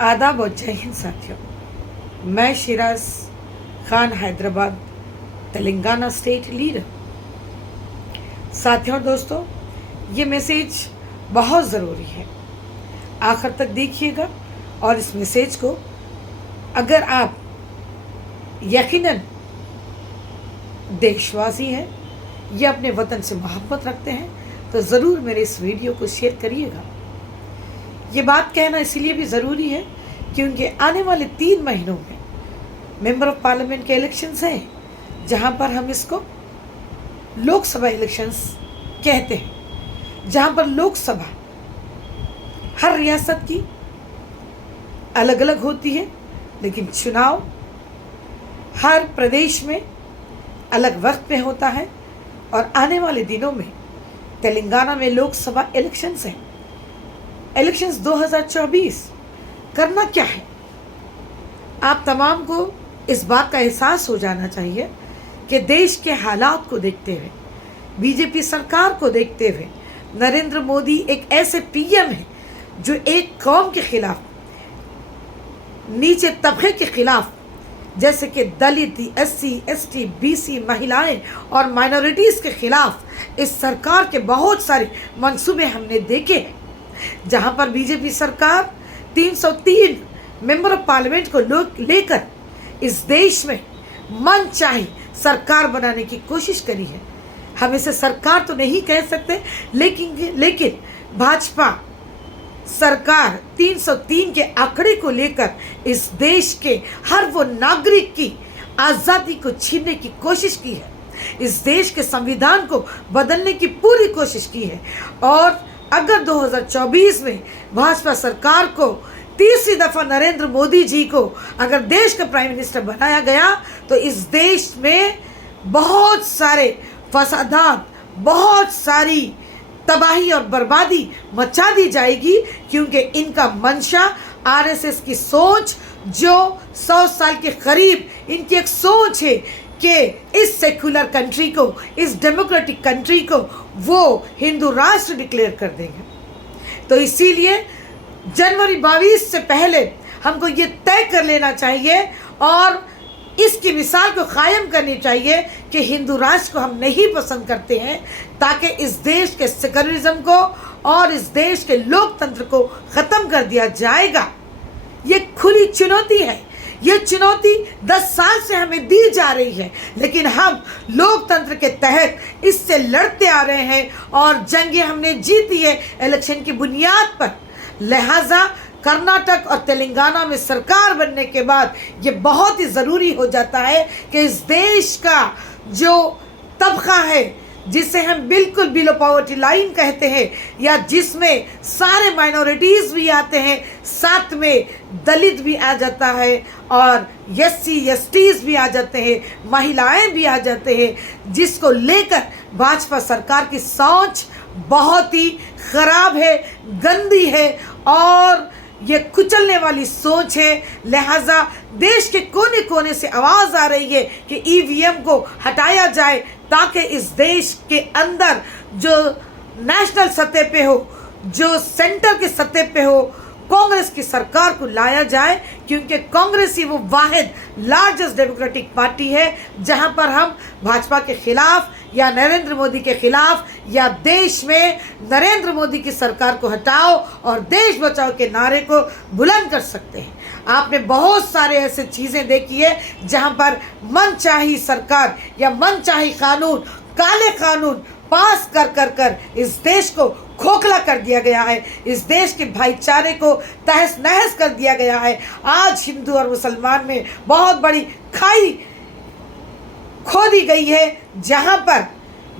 आदाब और जय हिंद साथियों। मैं शिराज खान, हैदराबाद, तेलंगाना स्टेट लीडर। साथियों और दोस्तों, ये मैसेज बहुत ज़रूरी है, आखिर तक देखिएगा। और इस मैसेज को अगर आप यकीनन देशवासी हैं या अपने वतन से मोहब्बत रखते हैं तो ज़रूर मेरे इस वीडियो को शेयर करिएगा। ये बात कहना इसीलिए भी ज़रूरी है क्योंकि आने वाले 3 महीनों में मेंबर ऑफ पार्लियामेंट के इलेक्शंस हैं, जहां पर हम इसको लोकसभा इलेक्शंस कहते हैं, जहां पर लोकसभा हर रियासत की अलग अलग होती है, लेकिन चुनाव हर प्रदेश में अलग वक्त में होता है। और आने वाले दिनों में तेलंगाना में लोकसभा इलेक्शंस हैं। इलेक्शंस 2024 करना क्या है, आप तमाम को इस बात का एहसास हो जाना चाहिए कि देश के हालात को देखते हुए, बीजेपी सरकार को देखते हुए, नरेंद्र मोदी एक ऐसे पीएम है जो एक कौम के खिलाफ, नीचे तबके के खिलाफ, जैसे कि दलित, SC, ST, BC, महिलाएं और माइनॉरिटीज़ के खिलाफ इस सरकार के बहुत सारे मंसूबे हमने देखे हैं, जहां पर बीजेपी सरकार 303 मेंबर ऑफ पार्लियामेंट को लेकर इस देश में मनचाही सरकार बनाने की कोशिश करी है। हम इसे सरकार तो नहीं कह सकते, लेकिन भाजपा सरकार 303 के आंकड़े को लेकर इस देश के हर वो नागरिक की आज़ादी को छीनने की कोशिश की है, इस देश के संविधान को बदलने की पूरी कोशिश की है। और अगर 2024 में भाजपा सरकार को तीसरी दफ़ा नरेंद्र मोदी जी को अगर देश का प्राइम मिनिस्टर बनाया गया तो इस देश में बहुत सारे फसादात, बहुत सारी तबाही और बर्बादी मचा दी जाएगी, क्योंकि इनका मंशा RSS की सोच, जो 100 साल के करीब इनकी एक सोच है कि इस सेकुलर कंट्री को, इस डेमोक्रेटिक कंट्री को वो हिंदू राष्ट्र डिक्लेयर कर देंगे। तो इसीलिए जनवरी 22 से पहले हमको ये तय कर लेना चाहिए और इसकी मिसाल को कायम करनी चाहिए कि हिंदू राष्ट्र को हम नहीं पसंद करते हैं, ताकि इस देश के सेकुलरिज्म को और इस देश के लोकतंत्र को ख़त्म कर दिया जाएगा। ये खुली चुनौती है, ये चुनौती 10 साल से हमें दी जा रही है, लेकिन हम लोकतंत्र के तहत इससे लड़ते आ रहे हैं और जंगें हमने जीती है इलेक्शन की बुनियाद पर। लिहाजा कर्नाटक और तेलंगाना में सरकार बनने के बाद ये बहुत ही ज़रूरी हो जाता है कि इस देश का जो तबका है, जिसे हम बिल्कुल बिलो पॉवर्टी लाइन कहते हैं, या जिसमें सारे माइनॉरिटीज़ भी आते हैं, साथ में दलित भी आ जाता है और SC STs भी आ जाते हैं, महिलाएं भी आ जाते हैं, जिसको लेकर भाजपा सरकार की सोच बहुत ही ख़राब है, गंदी है और ये कुचलने वाली सोच है। लिहाजा देश के कोने कोने से आवाज़ आ रही है कि EVM को हटाया जाए, ताकि इस देश के अंदर जो नेशनल सतह पे हो, जो सेंटर के सतह पे हो, कांग्रेस की सरकार को लाया जाए, क्योंकि कांग्रेस ही वो वाहिद लार्जेस्ट डेमोक्रेटिक पार्टी है जहां पर हम भाजपा के खिलाफ या नरेंद्र मोदी के खिलाफ या देश में नरेंद्र मोदी की सरकार को हटाओ और देश बचाओ के नारे को बुलंद कर सकते हैं। आपने बहुत सारे ऐसे चीज़ें देखी है जहां पर मनचाही सरकार या मनचाही कानून, काले कानून पास कर इस देश को खोखला कर दिया गया है, इस देश के भाईचारे को तहस नहस कर दिया गया है। आज हिंदू और मुसलमान में बहुत बड़ी खाई खोदी गई है, जहां पर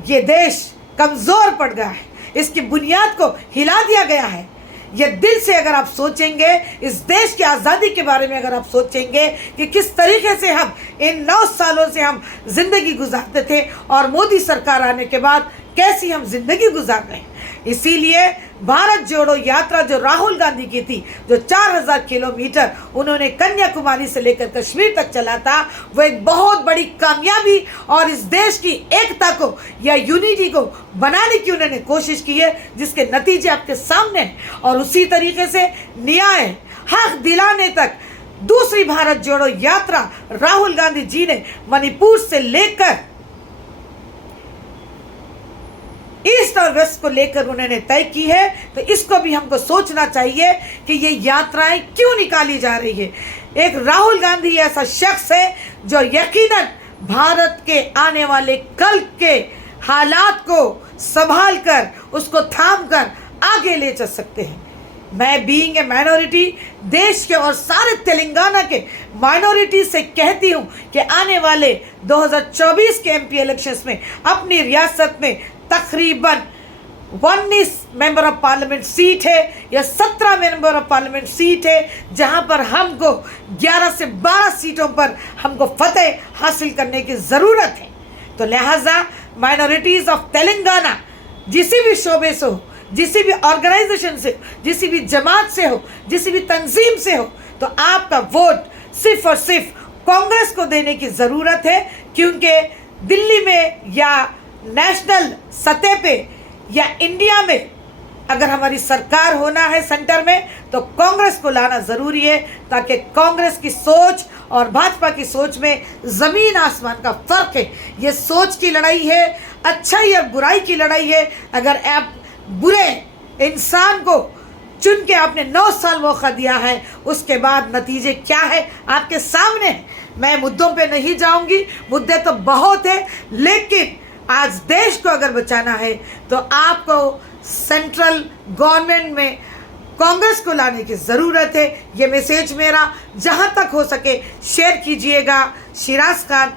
ये देश कमज़ोर पड़ गया है, इसकी बुनियाद को हिला दिया गया है। ये दिल से अगर आप सोचेंगे, इस देश की आज़ादी के बारे में अगर आप सोचेंगे कि किस तरीके से हम इन 9 सालों से हम ज़िंदगी गुजारते थे और मोदी सरकार आने के बाद कैसी हम जिंदगी गुजार रहे हैं, इसीलिए भारत जोड़ो यात्रा जो राहुल गांधी की थी, जो 4000 किलोमीटर उन्होंने कन्याकुमारी से लेकर कश्मीर तक चला था, वो एक बहुत बड़ी कामयाबी और इस देश की एकता को या यूनिटी को बनाने की उन्होंने कोशिश की है, जिसके नतीजे आपके सामने हैं। और उसी तरीके से न्याय, हक दिलाने तक दूसरी भारत जोड़ो यात्रा राहुल गांधी जी ने मणिपुर से लेकर ईस्ट और वेस्ट को लेकर उन्होंने तय की है। तो इसको भी हमको सोचना चाहिए कि ये यात्राएं क्यों निकाली जा रही है। एक राहुल गांधी ऐसा शख्स है जो यकीनन भारत के आने वाले कल के हालात को संभाल कर उसको थाम कर आगे ले चल सकते हैं। मैं बीइंग ए माइनॉरिटी देश के और सारे तेलंगाना के माइनॉरिटी से कहती हूँ कि आने वाले 2024 के एमपी इलेक्शंस में अपनी रियासत में तकरीबन 19 मेंबर ऑफ पार्लियामेंट सीट है या 17 मेंबर ऑफ पार्लियामेंट सीट है, जहां पर हमको 11 से 12 सीटों पर हमको फतेह हासिल करने की ज़रूरत है। तो लिहाजा माइनॉरिटीज़ ऑफ तेलंगाना जिसी भी शोबे से हो, जिसी भी ऑर्गेनाइजेशन से, जिसी भी जमात से हो, जिसी भी तंजीम से हो, तो आपका वोट सिर्फ और सिर्फ कांग्रेस को देने की ज़रूरत है। क्योंकि दिल्ली में या नेशनल सतह पे या इंडिया में अगर हमारी सरकार होना है सेंटर में, तो कांग्रेस को लाना ज़रूरी है, ताकि कांग्रेस की सोच और भाजपा की सोच में ज़मीन आसमान का फ़र्क है। ये सोच की लड़ाई है, अच्छाई और बुराई की लड़ाई है। अगर आप बुरे इंसान को चुन के आपने 9 साल मौका दिया है, उसके बाद नतीजे क्या है आपके सामने है। मैं मुद्दों पे नहीं जाऊंगी, मुद्दे तो बहुत है, लेकिन आज देश को अगर बचाना है तो आपको सेंट्रल गवर्नमेंट में कांग्रेस को लाने की ज़रूरत है। ये मैसेज मेरा जहां तक हो सके शेयर कीजिएगा। शिराज खान।